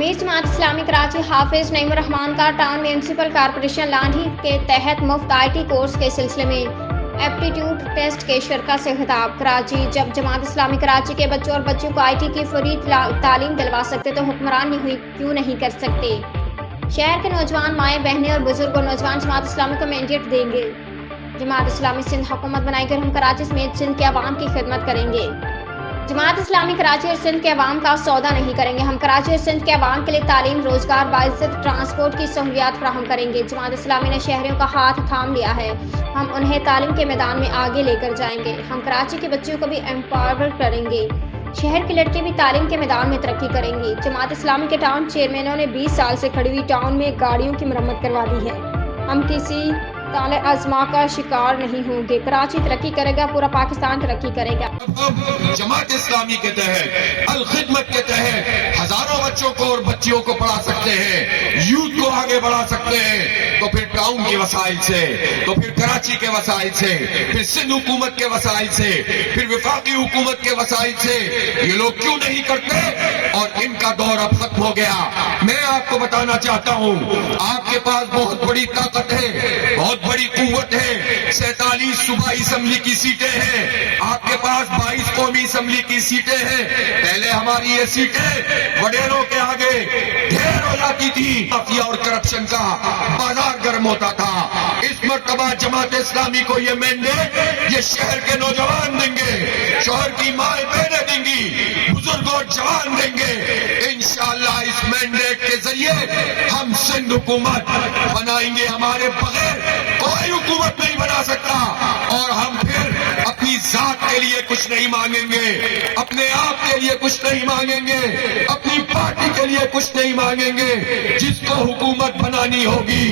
अमीर जमात इस्लामी कराची हाफिज नईमुर रहमान का town municipal corporation Landhi के तहत मुफ्त IT कोर्स के सिलसिले में एप्टीट्यूड टेस्ट के शिरकत से खिताब। कराची, जब जमात इस्लामी कराची के बच्चों और बच्चों को IT की फ्री तालीम दिलवा सकते तो हुक्मरान क्यों नहीं कर सकते। शहर के नौजवान माएँ बहनें और बुजुर्ग और नौजवान जमात इस्लामी को मैंडेट देंगे। जमात इस्लामी सिंध हुकूमत बनाएगी और हम कराची समेत सिंध के अवाम की खिदमत करेंगे। जमात इस्लामी कराची और सिंध के अवाम का सौदा नहीं करेंगे। हम कराची और सिंध के अवाम के लिए तालीम, रोजगार, बाइज्जत ट्रांसपोर्ट की सहूलियात फराहम करेंगे। जमात इस्लामी ने शहरियों का हाथ थाम लिया है, हम उन्हें तालीम के मैदान में आगे लेकर जाएंगे। हम कराची के बच्चों को भी एम्पावर करेंगे। शहर की लड़की भी तालीम के मैदान में तरक्की करेंगी। जमात इस्लामी के टाउन चेयरमैनों ने 20 साल से खड़ी हुई टाउन में गाड़ियों की मरम्मत करवा दी है। हम किसी ताले आजमा का शिकार नहीं होंगे। कराची तरक्की करेगा, पूरा पाकिस्तान तरक्की करेगा। जमात इस्लामी के तहत, अल खिदमत के तहत हजारों बच्चों को और बच्चियों को पढ़ा सकते हैं, यूथ को आगे बढ़ा सकते हैं, तो फिर टाउन के वसाइल से, तो फिर कराची के वसाइल से, फिर सिंध हुकूमत के वसाइल से, फिर वफाकी हुकूमत के वसाइल से ये लोग क्यों नहीं करते। और इनका दौर अब खत्म हो गया। मैं आपको बताना चाहता हूँ, आपके पास बहुत बड़ी ताकत है, बहुत बड़ी कुव्वत है। 47 सूबाई असम्बली की सीटें हैं, आपके पास 22 कौमी असम्बली की सीटें हैं। पहले हमारी ये सीटें वडेरों के आगे ढेर हो जाती थी, माफिया और करप्शन का बाजार गर्म होता था। इस मर्तबा जमात इस्लामी को ये मैंडेट ये शहर के नौजवान देंगे, शहर की माएँ बहनें देंगी, बुजुर्ग और जवान देंगे। इंशाअल्लाह इस मैंडेट के जरिए हम सिंध हुकूमत बनाएंगे। हमारे बगैर कोई हुकूमत नहीं बना सकता। और हम फिर अपनी जात के लिए कुछ नहीं मांगेंगे, अपने आप के लिए कुछ नहीं मांगेंगे, अपनी पार्टी के लिए कुछ नहीं मांगेंगे। जिसको हुकूमत बनानी होगी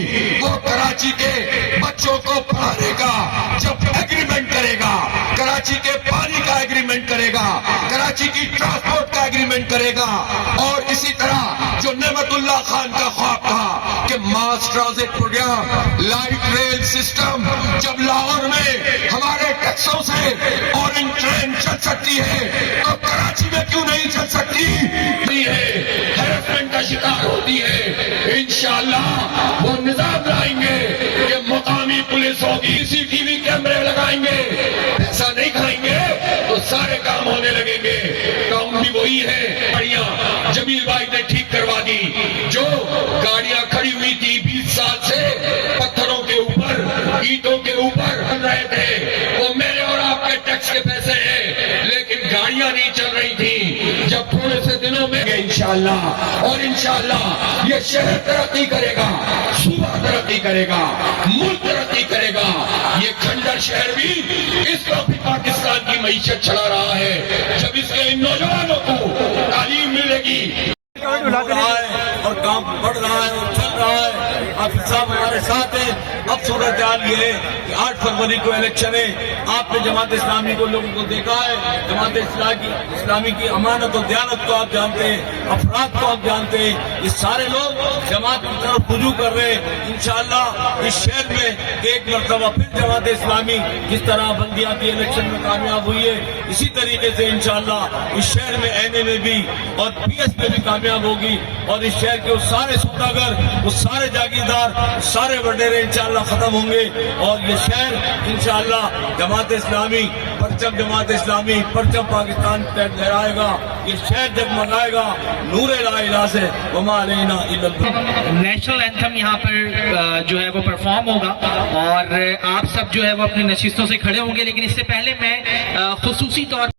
वो कराची के बच्चों को पढ़ाने का जब एग्रीमेंट करेगा, कराची के पानी का एग्रीमेंट करेगा, कराची की ट्रांसपोर्ट का एग्रीमेंट करेगा। और इसी तरह जो नेमतुल्लाह खान का ख्वाब था कि mass transit programme, light rail system, जब लाहौर में हमारे टैक्सों से ऑरेंज ट्रेन चल सकती है तो कराची में क्यों नहीं चल सकती। हैरेसमेंट का शिकार होती है। इंशाअल्लाह वो निजाम लाएंगे कि मुकामी पुलिस होगी, CCTV कैमरे लगाएंगे, पैसा नहीं खाएंगे तो सारे काम होने लगेंगे। काम भी वही है। गाड़ियां जमील भाई ने ठीक करवा दी। जो गाड़ियां खड़ी हुई थी 20 साल से पत्थरों के ऊपर, ईंटों के ऊपर बन रहे थे, वो मेरे और आपके टैक्स के पैसे हैं, लेकिन गाड़ियां नहीं चल रही थी। जब थोड़े से दिनों में इंशाअल्लाह, और इंशाअल्लाह ये शहर तरक्की करेगा, सूबा तरक्की करेगा, मुल्क तरक्की करेगा। ये खंडर शहर भी इस वक्त भी पाकिस्तान की मईशत चला रहा है। जब इसके इन नौजवानों को तालीम मिलेगी और काम बढ़ रहा है और चल रहा है। हाफिज साहब हमारे साथ हैं। अब सूरत हाल ये है कि 8 फरवरी को इलेक्शन है। आपने जमात इस्लामी को लोगों को देखा है, जमात इस्लामी की अमानत और दयानत को आप जानते हैं, अफराद को आप जानते हैं। ये सारे लोग जमात की तरफ रुजू कर रहे हैं। इंशाअल्लाह इस शहर में एक मरतबा फिर जमात इस्लामी जिस तरह बल्दियाती इलेक्शन में कामयाब हुई है, इसी तरीके से इंशाअल्लाह इस शहर में NA में भी और PS में भी कामयाब होगी। और इस शहर के उस सारे सौदागर, उस सारे जागीरदार, सारे वडेरे इंशाअल्लाह खत्म होंगे। और ये शहर इंशाअल्लाह जमात इस्लामी, परचम जमात इस्लामी, परचम पाकिस्तान लहराएगा। ये शहर जगमगाएगा नूर ला इलाहा से। वमा अलैना इल्लल। नेशनल एंथम यहाँ पर जो है वो परफॉर्म होगा और आप सब जो है वो अपनी नशिस्तों से खड़े होंगे। लेकिन इससे पहले मैं खुसूसी तौर